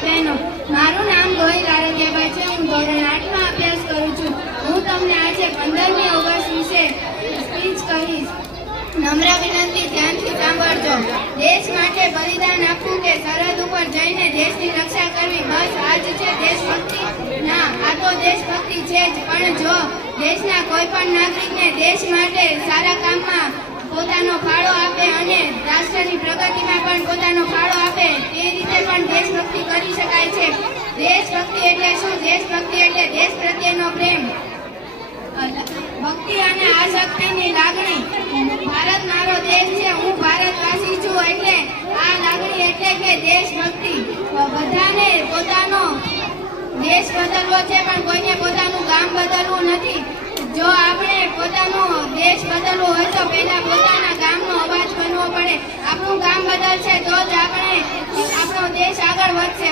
માતા બહેનો, મારું નામ ગોહિલ આરોગ્યભાઈ છે. હું ધોરણ 8 માં અભ્યાસ કરું છું. હું તમને આજે 15મી ઓગસ્ટ વિશે સ્પીચ કહીશ. નમ્ર વિનંતી, ધ્યાનથી સાંભળજો. દેશ માટે બલિદાન આપવું કે સરહદ ઉપર જઈને દેશની રક્ષા કરવી, બસ આ જ છે દેશભક્તિ. ના, આ તો દેશભક્તિ છે જ, પણ જો દેશના કોઈ પણ નાગરિકને દેશ માટે સારા કામમાં પોતાનો ફાળો આપે અને રાષ્ટ્રની પ્રગતિમાં પણ પોતાનો ફાળો આપે, તે રીતે પણ દેશભક્તિ કરી શકાય છે. દેશભક્તિ એટલે શું? દેશભક્તિ એટલે દેશ પ્રત્યેનો પ્રેમ, ભક્તિ અને આસક્તિની લાગણી. ભારત મારો દેશ છે, હું ભારતવાસી છું, એટલે આ લાગણી એટલે કે દેશભક્તિ. બધાને પોતાનો દેશ બદલવો છે, પણ કોઈને પોતાનું ગામ બદલવું નથી. જો આપણે પોતાનો દેશ બદલવો હોય તો પહેલા પોતાના ગામનો અવાજ બનવો પડે. આપણું ગામ બદલશે તો જ આપણો દેશ આગળ વધશે.